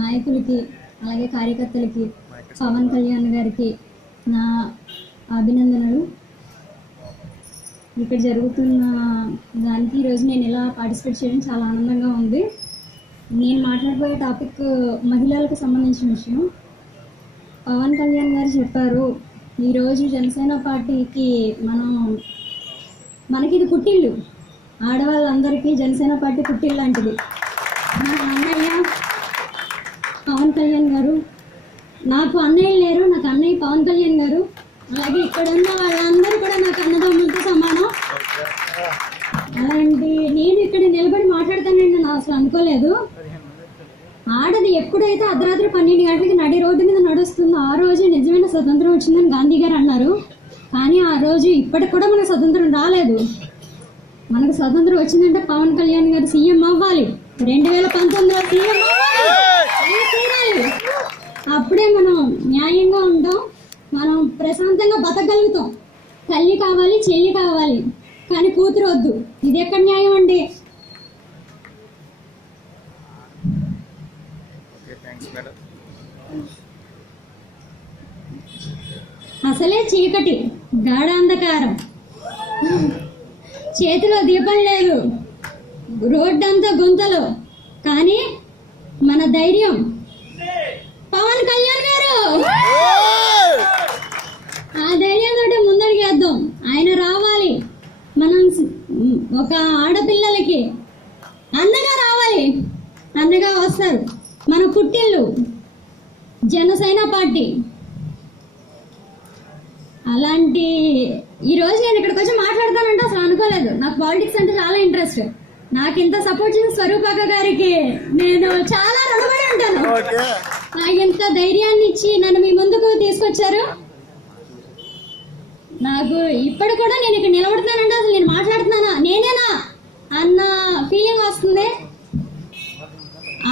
నాయకులకి అలాగే కార్యకర్తలకి పవన్ కళ్యాణ్ గారికి నా అభినందనలు. ఇక్కడ జరుగుతున్న దానికి ఈరోజు నేను ఇలా పార్టిసిపేట్ చేయడం చాలా ఆనందంగా ఉంది. నేను మాట్లాడబోయే టాపిక్ మహిళలకు సంబంధించిన విషయం. పవన్ కళ్యాణ్ గారు చెప్పారు, ఈరోజు జనసేన పార్టీకి మనకి ఇది పుట్టిల్లు, ఆడవాళ్ళందరికీ జనసేన పార్టీ పుట్టిల్లు లాంటిది. మన అన్నయ్య పవన్ కళ్యాణ్ గారు, నాకు అన్నయ్య లేరు, నాకు అన్నయ్య పవన్ కళ్యాణ్ గారు, అలాగే ఇక్కడ ఉన్న వాళ్ళందరూ కూడా నాకు అన్నదమ్ములతో సమానం. అలాంటి నేను ఇక్కడ నిలబడి మాట్లాడతానండి నా అసలు అనుకోలేదు. ఆడది ఎప్పుడైతే అర్ధరాత్రి 12 గంటలకి నడి రోడ్డు మీద నడుస్తుందో ఆ రోజు నిజమైన స్వతంత్రం వచ్చిందని గాంధీ గారు అన్నారు. కానీ ఆ రోజు ఇప్పటికి కూడా మనకు స్వతంత్రం రాలేదు. మనకు స్వతంత్రం వచ్చిందంటే పవన్ కళ్యాణ్ గారు సీఎం అవ్వాలి, 2019లో సీఎం అవ్వాలి. అప్పుడే మనం న్యాయంగా ఉంటాం, మనం ప్రశాంతంగా బతకగలుగుతాం. తల్లి కావాలి, చెల్లి కావాలి, కానీ కూతురు వద్దు. ఇది ఎక్కడ న్యాయం అండి? అసలే చీకటి, గాఢాంధకారం, చేతిలో దీపం లేదు, రోడ్డంతా గుంతలు, కానీ మన ధైర్యం పవన్ కళ్యాణ్ గారు. ఆ ధైర్యంతో ముందడిగేద్దాం. ఆయన రావాలి, మనం ఒక ఆడపిల్లలకి అన్నగా రావాలి, అన్నగా వస్తారు. మన పుట్టిల్లు జనసేన పార్టీ. అలాంటి ఈరోజు నేను ఇక్కడికి వచ్చి మాట్లాడతానంటే అసలు అనుకోలేదు. నాకు పాలిటిక్స్ అంటే చాలా ఇంట్రెస్ట్. నాకు ఇంత సపోర్ట్ చేసిన స్వరూపక్క గారికి నేను చాలా రుణపడి ఉంటాను. నాకు ఇంత ధైర్యాన్ని ఇచ్చి నన్ను మీ ముందుకు తీసుకొచ్చారు. నాకు ఇప్పుడు కూడా నేను ఇక్కడ నిలబడుతున్నానంటే అసలు నేను మాట్లాడుతున్నానా నేనేనా అన్న ఫీలింగ్ వస్తుంది.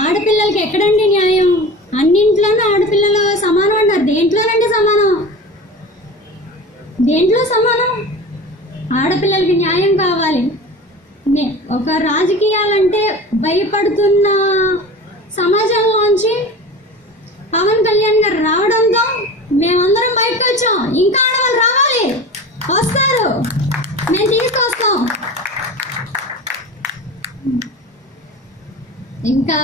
ఆడపిల్లలకి ఎక్కడండి న్యాయం? అన్నింట్లోనూ ఆడపిల్లలు సమానం అంటారు. దేంట్లోనండి సమానం? దేంట్లో సమానం? ఆడపిల్లలకి న్యాయం కావాలి. ఒక రాజకీయాలంటే భయపడుతున్న సమాజంలోంచి పవన్ కళ్యాణ్ గారు రావడంతో మేమందరం బయటకు వచ్చాం. ఇంకా ఆడవాళ్ళు రావాలి, వస్తారు, మేము తీసుకొస్తాం. ఇంకా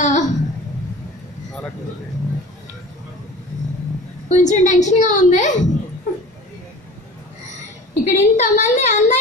కొంచెం టెన్షన్ గా ఉంది. ఇక్కడ ఇంతమంది అన్నయ్య